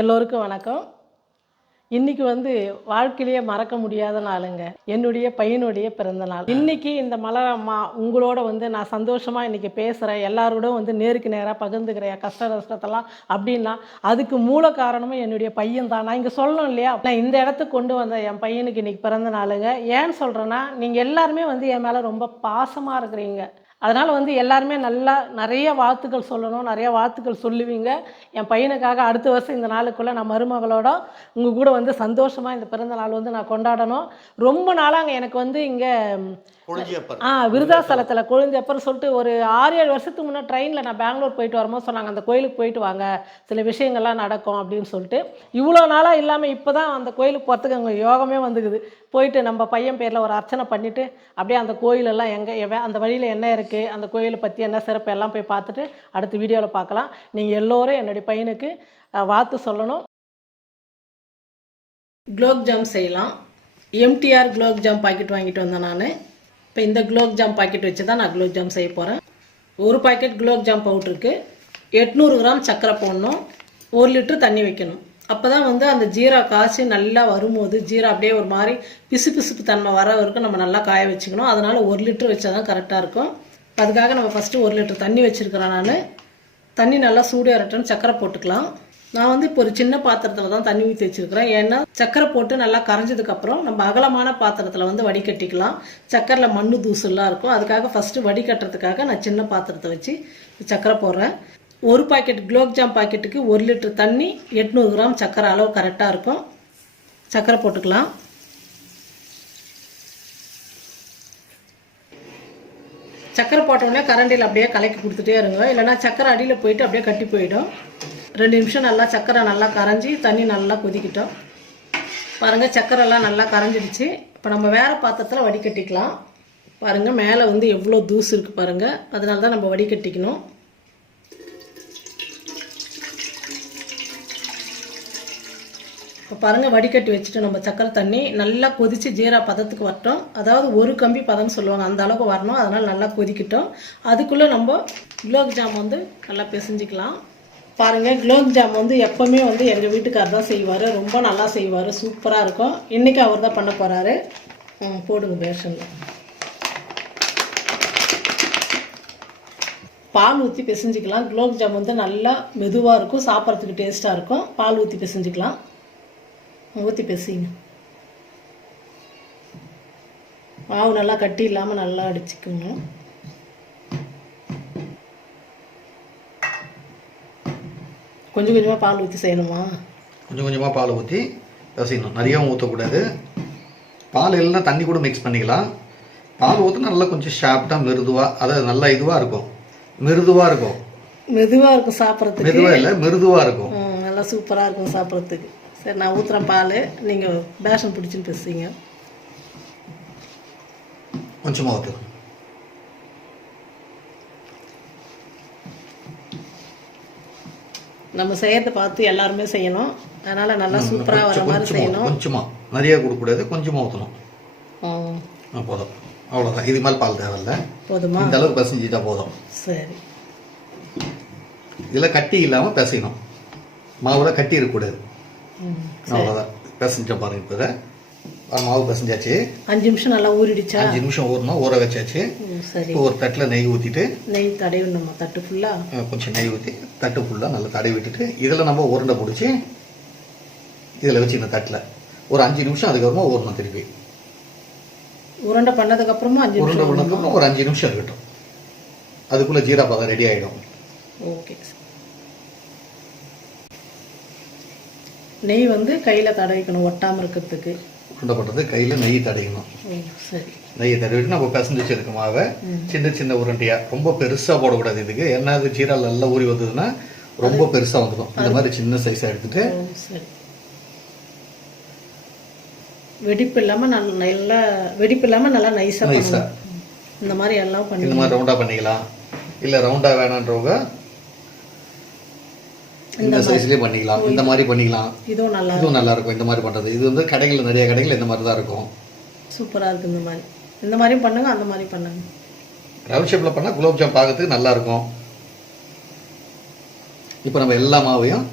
எல்லோருக்கும் வணக்கம். இன்றைக்கி வந்து வாழ்க்கையிலேயே மறக்க முடியாத நாளுங்க. என்னுடைய பையனுடைய பிறந்த நாள். இன்றைக்கி இந்த மலர் அம்மா உங்களோட வந்து நான் சந்தோஷமாக இன்றைக்கி பேசுகிறேன் எல்லாரோட வந்து நேருக்கு நேராக பகிர்ந்துக்கிறேன். கஷ்ட நஷ்டத்தெல்லாம் அப்படின்னா அதுக்கு மூல காரணமும் என்னுடைய பையன் தான். நான் இங்கே சொல்லணும் இல்லையா? நான் இந்த இடத்துக்கு கொண்டு வந்த என் பையனுக்கு இன்றைக்கி பிறந்த நாளுங்க. ஏன்னு சொல்கிறேன்னா நீங்கள் எல்லாருமே வந்து என் மேலே ரொம்ப பாசமாக இருக்கிறீங்க. அதனால் வந்து எல்லாருமே நல்லா நிறைய வாழ்த்துக்கள் சொல்லணும் நிறைய வாழ்த்துக்கள் சொல்லுவீங்க. என் பையனுக்காக அடுத்த வருஷம் இந்த நாளுக்குள்ளே நான் மருமகளோட உங்கள் கூட வந்து சந்தோஷமாக இந்த பிறந்த நாள் வந்து நான் கொண்டாடணும். ரொம்ப நாளாக எனக்கு வந்து இங்கே ஆ விருதாசலத்தில் கொழுந்தியப்பர் சொல்லிட்டு ஒரு ஆறு ஏழு வருஷத்துக்கு முன்னே ட்ரெயினில் நான் பெங்களூர் போயிட்டு வரும்போது சொன்னாங்க அந்த கோயிலுக்கு போயிட்டு வாங்க சில விஷயங்கள்லாம் நடக்கும் அப்படின்னு சொல்லிட்டு. இவ்வளோ நாளாக இல்லாமல் இப்போ தான் அந்த கோயிலுக்கு போகிறதுக்கு அங்கே யோகமே வந்துக்குது. போயிட்டு நம்ம பையன் பேரில் ஒரு அர்ச்சனை பண்ணிவிட்டு அப்படியே அந்த கோயிலெல்லாம் எங்கே அந்த வழியில் என்ன இருக்குது அந்த கோயிலை பற்றி என்ன சிறப்பு எல்லாம் போய் பார்த்துட்டு அடுத்த வீடியோவில் பார்க்கலாம். நீங்கள் எல்லோரும் என்னுடைய பையனுக்கு வாத்து வாழ்த்து சொல்லணும். குலோப் ஜாம் செய்யலாம். எம்டிஆர் குலோப் ஜாம் பாக்கெட் வாங்கிட்டு வந்தேன் நான். இப்போ இந்த குலோப் ஜாம் பாக்கெட் வச்சு தான் நான் குலோப் ஜாம் செய்ய போகிறேன் ஒரு பாக்கெட் குலோப் ஜாம் பவுட்ருக்கு எட்நூறு கிராம் சர்க்கரை போடணும். ஒரு லிட்டர் தண்ணி வைக்கணும். அப்போ தான் வந்து அந்த ஜீரா காய்ச்சி நல்லா வரும்போது ஜீரா அப்படியே ஒரு மாதிரி பிசு பிசுப்பு தன்மை வர வரைக்கும் நம்ம நல்லா காய வச்சுக்கணும். அதனால் ஒரு லிட்டர் வச்சா தான் கரெக்டாக இருக்கும். அதுக்காக நம்ம ஃபஸ்ட்டு ஒரு லிட்டர் தண்ணி வச்சுருக்கிறேன் நான். தண்ணி நல்லா சூடு இறட்டுன்னு சக்கரை போட்டுக்கலாம். நான் வந்து இப்போ ஒரு சின்ன பாத்திரத்தில் தான் தண்ணி ஊற்றி வச்சிருக்கிறேன். ஏன்னா சக்கரை போட்டு நல்லா கரைஞ்சதுக்கப்புறம் நம்ம அகலமான பாத்திரத்தில் வந்து வடிகட்டிக்கலாம். சக்கரையில் மண்ணு தூசுலாம் இருக்கும். அதுக்காக ஃபஸ்ட்டு வடிகட்டுறதுக்காக நான் சின்ன பாத்திரத்தை வச்சு சக்கரை போடுறேன். ஒரு பாக்கெட் குலோப்ஜாம் பாக்கெட்டுக்கு ஒரு லிட்டர் தண்ணி எட்நூறு கிராம் சக்கரை அளவு கரெக்டாக இருக்கும். சக்கரை போட்டுக்கலாம். சக்கரை போட்டோடனே கரண்டியில் அப்படியே கலக்கி கொடுத்துட்டே இருங்க. இல்லைனா சக்கரை அடியில் போயிட்டு அப்படியே கட்டி போயிடும். ரெண்டு நிமிஷம் நல்லா சக்கரை நல்லா கரைஞ்சி தண்ணி நல்லா கொதிக்கிட்டோம். பாருங்கள் சக்கரைலாம் நல்லா கரைஞ்சிடுச்சு. இப்போ நம்ம வேறு பாத்திரத்தில் வடிகட்டிக்கலாம். பாருங்கள் மேலே வந்து எவ்வளோ தூசு இருக்குது பாருங்கள் அதனால தான் நம்ம வடிகட்டிக்கணும். இப்போ பாருங்கள் வடிகட்டி வச்சுட்டு நம்ம சக்கரை தண்ணி நல்லா கொதித்து ஜீரா பதத்துக்கு வரட்டும். அதாவது ஒரு கம்பி பதம்னு சொல்லுவாங்க அந்த அளவுக்கு வரணும். அதனால் நல்லா கொதிக்கிட்டோம். அதுக்குள்ளே நம்ம குலோப் ஜாம் வந்து நல்லா பிசைஞ்சிக்கலாம். பாருங்கள் குலோப் ஜாம் வந்து எப்போவுமே வந்து எங்கள் வீட்டுக்காரர் தான் செய்வார். ரொம்ப நல்லா செய்வார். சூப்பராக இருக்கும். இன்றைக்கி அவர் தான் பண்ண போகிறாரு போடுங்க பேஷனில் பால் ஊற்றி பிசைஞ்சிக்கலாம். குலோப் ஜாம் வந்து நல்லா மெதுவாக இருக்கும். சாப்பிட்றதுக்கு டேஸ்ட்டாக இருக்கும். பால் ஊற்றி பிசைஞ்சிக்கலாம். ஊற்றி பிசைங்க. மாவு நல்லா கட்டி இல்லாமல் நல்லா அடிச்சுக்கணும் கொஞ்சம் கொஞ்சமாக பால் ஊற்றி செய்யணுமா? கொஞ்சம் கொஞ்சமாக பால் ஊற்றி பிசையணும். நிறையவும் ஊற்றக்கூடாது பால் இல்லைன்னா தண்ணி கூட மிக்ஸ் பண்ணிக்கலாம். பால் ஊற்றினா நல்லா கொஞ்சம் ஷார்ப்டாக மிருதுவாக அதாவது நல்லா இதுவாக இருக்கும். மிருதுவாக இருக்கும். மெதுவாக இருக்கும் சாப்பிட்றதுக்கு. மெதுவாக இல்லை மிருதுவாக இருக்கும். நல்லா சூப்பராக இருக்கும் சாப்பிட்றதுக்கு. சரி நான் ஊற்றுறேன் பால். நீங்கள் பேஷன் பிடிச்சின்னு பேசுங்க கொஞ்சமாக ஊற்று நம்ம செய்யறத பார்த்து எல்லாருமே செய்யணும். அதனால் நல்லா சூப்பராக வர மாதிரி செய்யணும். கொஞ்சமாக நிறைய கொடுக்கக்கூடாது கொஞ்சமாக ஊற்றணும் போதும். அவ்வளோதான் இது மேலே பால் தேவையில்ல. போதுமா? இந்த அளவுக்கு பிசைஞ்சிட்டா போதும். சரி. இதில் கட்டி இல்லாமல் பிசையணும் மாவில் கட்டி இருக்கக்கூடாது. அவ்வளோதான் பிசைஞ்ச பாருங்க இப்போ இதை. ஆ, மாவு பிசைஞ்சாச்சு. அஞ்சு நிமிஷம் நல்லா ஊறிடுச்சா? அஞ்சு நிமிஷம் ஊறணும். ஊற வச்சாச்சு. சரி. ஒரு தட்டில் நெய் ஊற்றிட்டு நெய் தடவிடணுமா? தட்டு ஃபுல்லாக கொஞ்சம் நெய் ஊற்றி தட்டு ஃபுல்லாக நல்லா தடவி விட்டுட்டு இதில் நம்ம உருண்டை பிடிச்சி இதில் வச்சு இந்த தட்டில். ஒரு அஞ்சு நிமிஷம் அதுக்கப்புறமா ஊறணும் திருப்பி. உருண்டை பண்ணதுக்கப்புறமா அஞ்சு உருண்டை நிமிஷம் பண்ணதுக்கப்புறம் ஒரு அஞ்சு நிமிஷம் இருக்கட்டும். அதுக்குள்ளே ஜீரா பதம் ரெடி ஆகிடும் ஓகே. நெய் வந்து கையில் தடவிக்கணும் ஒட்டாமல் இருக்கிறதுக்கு. உருண்டை பண்ணுறது கையில் நெய் தடையணும். நெய்யை தடவிட்டு நம்ம பிசைஞ்சு வச்சிருக்க மாவை சின்ன சின்ன உருண்டையா ரொம்ப பெருசாக போடக்கூடாது இதுக்கு. என்ன அது ஜீரா நல்லா ஊறி வந்ததுன்னா ரொம்ப பெருசாக வந்துடும். இந்த மாதிரி சின்ன சைஸாக எடுத்துட்டு. வெடிப்பு இல்லாமல் நல்ல நல்லா வெடிப்பு இல்லாமல் நல்லா நைஸாக நைஸா. பண்ணணும். இந்த மாதிரி எல்லாம் பண்ணி இந்த மாதிரி ரவுண்டாக பண்ணிக்கலாம். இல்லை ரவுண்டாக வேணான்றவங்க இந்த சைஸ்லேயே பண்ணிக்கலாம். இந்த மாதிரி பண்ணிக்கலாம். இதுவும் நல்லா இதுவும் நல்லா இருக்கும். இந்த மாதிரி பண்ணுறது இது வந்து கடைகளில் நிறைய கடைகள் இந்த மாதிரி தான் இருக்கும். சூப்பராக இருக்கு இந்த மாதிரி. இந்த மாதிரியும் பண்ணுங்க அந்த மாதிரி பண்ணுங்க. ரவுண்ட் ஷேப்பில் பண்ணால் குலோப் ஜாம் பார்க்கறதுக்கு நல்லா இருக்கும். இப்போ நம்ம எல்லா மாவையும்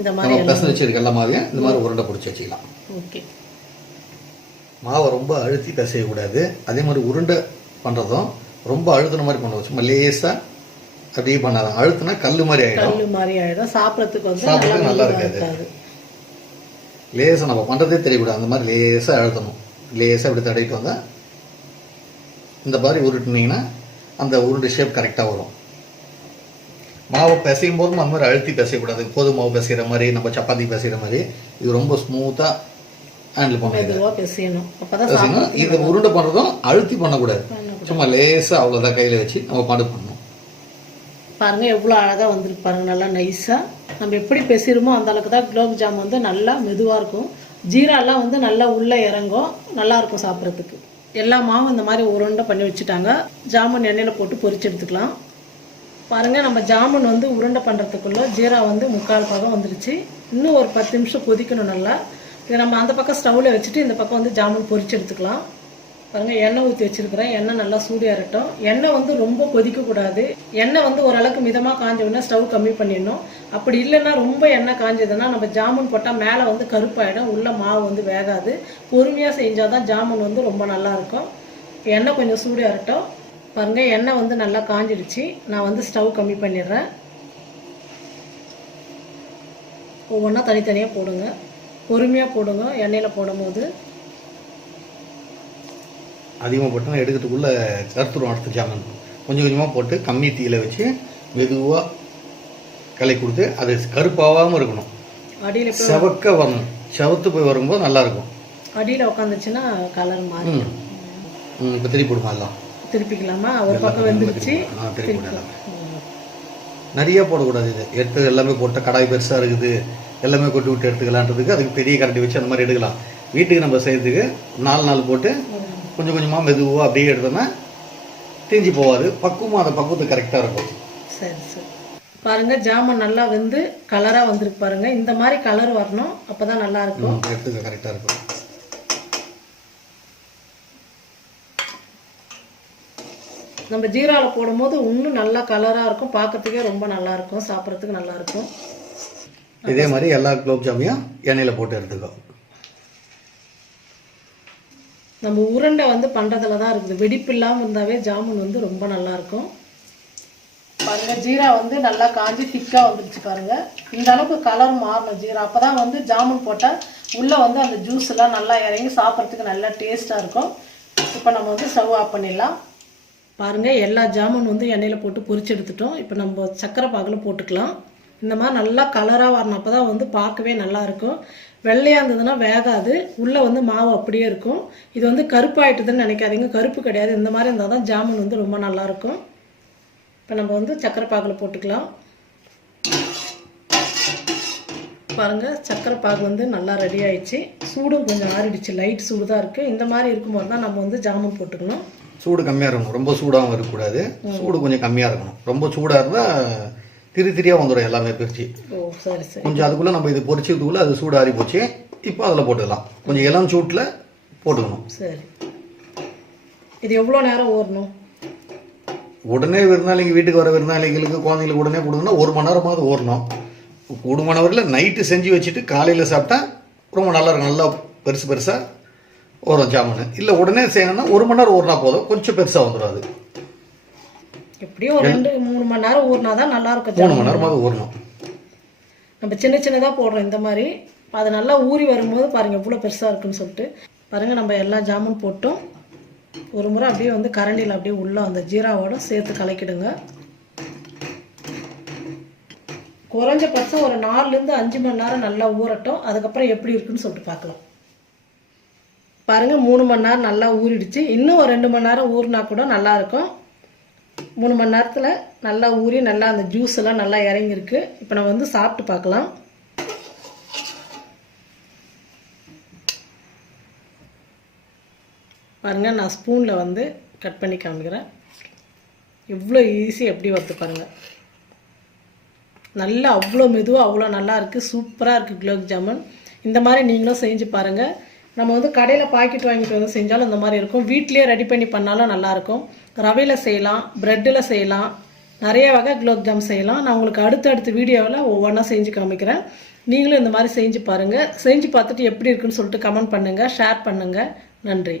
இந்த மாதிரி நம்ம பிசைஞ்சு வச்சிருக்க எல்லா மாவையும் இந்த மாதிரி உருண்டை பிடிச்சி வச்சுக்கலாம். ஓகே. மாவை ரொம்ப அழுத்தி பிசையக்கூடாது. அதே மாதிரி உருண்டை பண்ணுறதும் ரொம்ப அழுத்தின மாதிரி பண்ணணும் சும்மா லேசாக அப்படியே பண்ணாதான் அழுத்தினா கல் மாதிரி ஆகிடும் கல்லு மாதிரி ஆயிடும். சாப்பிட்றதுக்கு வந்து சாப்பிட்றதுக்கு நல்லா இருக்காது. லேசாக நம்ம பண்ணுறதே தெரியக்கூடாது. அந்த மாதிரி லேசாக அழுத்தணும். லேசாக இப்படி தடவிட்டு வந்தால் இந்த மாதிரி உருட்டுனீங்கன்னா அந்த உருண்டை ஷேப் கரெக்டாக வரும். மாவை பிசையும் போதும் அந்த மாதிரி அழுத்தி பிசையக்கூடாது. கோதுமை மாவு பிசைகிற மாதிரி நம்ம சப்பாத்தி பிசைகிற மாதிரி இது ரொம்ப ஸ்மூத்தாக ஹேண்டில் பிசையணும். இது உருண்டை பண்ணுறதும் அழுத்தி பண்ணக்கூடாது. சும்மா லேசாக அவ்வளோதான் கையில் வச்சு நம்ம பாடு பண்ணணும். பாருங்க எவ்வளோ அழகாக வந்துருப்பாருங்க நல்லா நைஸாக நம்ம எப்படி பெசிருமோ அந்த அளவுக்கு தான் குலோப் ஜாம் வந்து நல்லா மெதுவாக இருக்கும். ஜீராலாம் வந்து நல்லா உள்ளே இறங்கும். நல்லாயிருக்கும் சாப்பிட்றதுக்கு. எல்லா மாவும் இந்த மாதிரி உருண்டை பண்ணி வச்சுட்டாங்க. ஜாமுன் எண்ணெயில் போட்டு பொரிச்சு எடுத்துக்கலாம். பாருங்கள் நம்ம ஜாமுன் வந்து உருண்டை பண்ணுறதுக்குள்ளே ஜீரா வந்து முக்கால் பக்கம் வந்துருச்சு. இன்னும் ஒரு பத்து நிமிஷம் கொதிக்கணும் நல்லா. இதை நம்ம அந்த பக்கம் ஸ்டவ்வில் வச்சுட்டு இந்த பக்கம் வந்து ஜாமுன் பொரிச்சு எடுத்துக்கலாம். பாருங்க எண்ணெய் ஊற்றி வச்சுருக்கிறேன். எண்ணெய் நல்லா சூடு இறட்டும் எண்ணெய் வந்து ரொம்ப கொதிக்கக்கூடாது. எண்ணெய் வந்து ஓரளவுக்கு மிதமாக காஞ்ச உடனே ஸ்டவ் கம்மி பண்ணிடணும். அப்படி இல்லைன்னா ரொம்ப எண்ணெய் காஞ்சதுன்னா நம்ம ஜாமுன் போட்டால் மேலே வந்து கருப்பாயிடும். உள்ளே மாவு வந்து வேகாது. பொறுமையாக செஞ்சால் தான் ஜாமுன் வந்து ரொம்ப நல்லா இருக்கும் எண்ணெய் கொஞ்சம் சூடு இறட்டும் பாருங்கள் எண்ணெய் வந்து நல்லா காஞ்சிடுச்சு. நான் வந்து ஸ்டவ் கம்மி பண்ணிடுறேன். ஒவ்வொன்றா தனித்தனியாக போடுங்க. பொறுமையாக போடுங்க எண்ணெயில் போடும்போது. அதிகமாக போட்டோம்னா எடுக்கிறதுக்குள்ளே கருத்துரும் அடுத்த ஜாமன் கொஞ்சம் கொஞ்சமாக போட்டு கம்மி தீயில வச்சு மெதுவாக கலை கொடுத்து அது கருப்பாகாமல் இருக்கணும். அடியில் செவக்க வரணும். செவத்து போய் வரும்போது நல்லா இருக்கும் அடியில் உட்காந்துச்சுன்னா கலர் மாறி இப்போ திருப்பி போடுமா எல்லாம்? திருப்பிக்கலாமா? ஒரு பக்கம் வெந்துருச்சு. திருப்பி போடலாம் நிறைய போடக்கூடாது இது. எடுத்து எல்லாமே போட்டால் கடாய் பெருசாக இருக்குது. எல்லாமே கொட்டி விட்டு எடுத்துக்கலான்றதுக்கு அதுக்கு பெரிய கரண்டி வச்சு அந்த மாதிரி எடுக்கலாம். வீட்டுக்கு நம்ம செய்யறதுக்கு நாலு நாள் போட்டு கொஞ்சம் கொஞ்சமாக மெதுவாக அப்படியே எடுத்தோம்னா தீஞ்சு போகாது பக்குவமாக அந்த பக்குவத்துக்கு கரெக்டாக இருக்கும். சரி சரி. பாருங்க ஜாமுன் நல்லா வெந்து கலராக வந்திருக்கு பாருங்க. இந்த மாதிரி கலர் வரணும் அப்பதான் நல்லா இருக்கும். எடுத்துக்க கரெக்டாக இருக்கும். நம்ம ஜீராவில் போடும்போது இன்னும் நல்லா கலராக இருக்கும். பார்க்கறதுக்கே ரொம்ப நல்லா இருக்கும். சாப்பிட்றதுக்கு நல்லா இருக்கும். இதே மாதிரி எல்லா குலோப் ஜாமையும் எண்ணெயில் போட்டு எடுத்துக்கோ. நம்ம உருண்டை வந்து பண்ணுறதுல தான் இருக்குது. வெடிப்பு இல்லாமல் இருந்தாவே ஜாமுன் வந்து ரொம்ப நல்லா இருக்கும் பாருங்க ஜீரா வந்து நல்லா காஞ்சி திக்காக வந்துருச்சு பாருங்க. இந்த அளவுக்கு கலர் மாறணும் ஜீரா. அப்போ தான் வந்து ஜாமுன் போட்டால் உள்ளே வந்து அந்த ஜூஸ் எல்லாம் நல்லா இறங்கி சாப்பிட்றதுக்கு நல்லா டேஸ்ட்டாக இருக்கும். இப்போ நம்ம வந்து ஸ்டவ் ஆஃப் பண்ணிடலாம். பாருங்க எல்லா ஜாமுன் வந்து எண்ணெயில் போட்டு பொரிச்சு எடுத்துட்டோம். இப்போ நம்ம சக்கரை பாகில் போட்டுக்கலாம். இந்த மாதிரி நல்லா கலராக வரணும். அப்போ தான் வந்து பார்க்கவே நல்லா இருக்கும். வெள்ளையாக இருந்ததுன்னா வேகாது. உள்ளே வந்து மாவு அப்படியே இருக்கும். இது வந்து கருப்பாயிட்டுதுன்னு நினைக்காதீங்க. கருப்பு கிடையாது. இந்த மாதிரி இருந்தால் தான் ஜாமுன் வந்து ரொம்ப நல்லா இருக்கும். இப்போ நம்ம வந்து சக்கரை பாகில் போட்டுக்கலாம். பாருங்க சக்கரை பாகு வந்து நல்லா ரெடி ஆயிடுச்சு. சூடும் கொஞ்சம் ஆறிடுச்சு. லைட் சூடு தான் இருக்குது இந்த மாதிரி இருக்கும்போது தான் நம்ம வந்து ஜாமுன் போட்டுக்கணும். சூடு கம்மியாக இருக்கணும். ரொம்ப சூடாகவும் இருக்கக்கூடாது. சூடு கொஞ்சம் கம்மியாக இருக்கணும். ரொம்ப சூடாக இருந்தால் திரி திரியாக வந்துடும் எல்லாமே சரி கொஞ்சம் அதுக்குள்ளே நம்ம இது பொரிச்சதுக்குள்ளே அது சூடு ஆறி போச்சு. இப்போ அதில் போட்டுக்கலாம் கொஞ்சம் இளம் சூட்டில் போட்டுக்கணும். சரி. இது எவ்வளோ நேரம் ஊறணும்? உடனே விருந்தாளிங்க வீட்டுக்கு வர விருந்தாளிங்களுக்கு குழந்தைங்களுக்கு உடனே கொடுக்கணும்னா ஒரு மணி நேரமாவது ஓடணும் கூடுமான வரையில் நைட்டு செஞ்சு வச்சுட்டு காலையில் சாப்பிட்டா ரொம்ப நல்லா இருக்கும். நல்லா பெருசு பெருசாக வரும் ஜாமுன். இல்லை உடனே செய்யணும்னா ஒரு மணி நேரம் ஊறினா போதும். கொஞ்சம் பெருசாக வந்துடும் அது. எப்படியும் ஒரு ரெண்டு மூணு மணி நேரம் ஊறினா தான் நல்லா இருக்கும் மூணு. மணி நேரமாவது ஊறணும். நம்ம சின்ன சின்னதாக போடுறோம் இந்த மாதிரி. அது நல்லா ஊறி வரும்போது பாருங்கள் எவ்வளோ பெருசாக இருக்குன்னு சொல்லிட்டு. பாருங்கள் நம்ம எல்லா ஜாமுன் போட்டோம். ஒரு முறை அப்படியே வந்து கரண்டியில் அப்படியே உள்ள அந்த ஜீராவோட சேர்த்து கலக்கிடுங்க. குறைஞ்சபட்சம் ஒரு நாலுலேருந்து அஞ்சு மணி நேரம் நல்லா ஊறட்டும். அதுக்கப்புறம் எப்படி இருக்குன்னு சொல்லிட்டு பார்க்கலாம். பாருங்க மூணு மணி நேரம் நல்லா ஊறிடுச்சு. இன்னும் ஒரு ரெண்டு மணி நேரம் ஊறினா கூட நல்லா இருக்கும். மூணு மணி நேரத்தில் நல்லா ஊறி நல்லா அந்த ஜூஸ் எல்லாம் நல்லா இறங்கியிருக்கு. இப்போ நம்ம வந்து சாப்பிட்டு பார்க்கலாம். பாருங்க நான் ஸ்பூனில் வந்து கட் பண்ணி காமிக்கிறேன். எவ்வளோ ஈஸி எப்படி வருது பாருங்க. நல்லா அவ்வளோ மெதுவாக அவ்வளோ நல்லா இருக்குது சூப்பராக இருக்குது குலோப் ஜாமுன். இந்த மாதிரி நீங்களும் செஞ்சு பாருங்கள் நம்ம வந்து கடையில் பாக்கெட் வாங்கிட்டு வந்து செஞ்சாலும் இந்த மாதிரி இருக்கும். வீட்லேயே ரெடி பண்ணி பண்ணாலும் நல்லாயிருக்கும் ரவையில் செய்யலாம் ப்ரெட்டில் செய்யலாம் நிறைய வகை குலோப் ஜாம் செய்யலாம். நான் உங்களுக்கு அடுத்தடுத்த வீடியோவில் ஒவ்வொன்றா செஞ்சு காமிக்கிறேன். நீங்களும் இந்த மாதிரி செஞ்சு பாருங்கள் செஞ்சு பார்த்துட்டு எப்படி இருக்குன்னு சொல்லிட்டு கமெண்ட் பண்ணுங்கள் ஷேர் பண்ணுங்கள் நன்றி.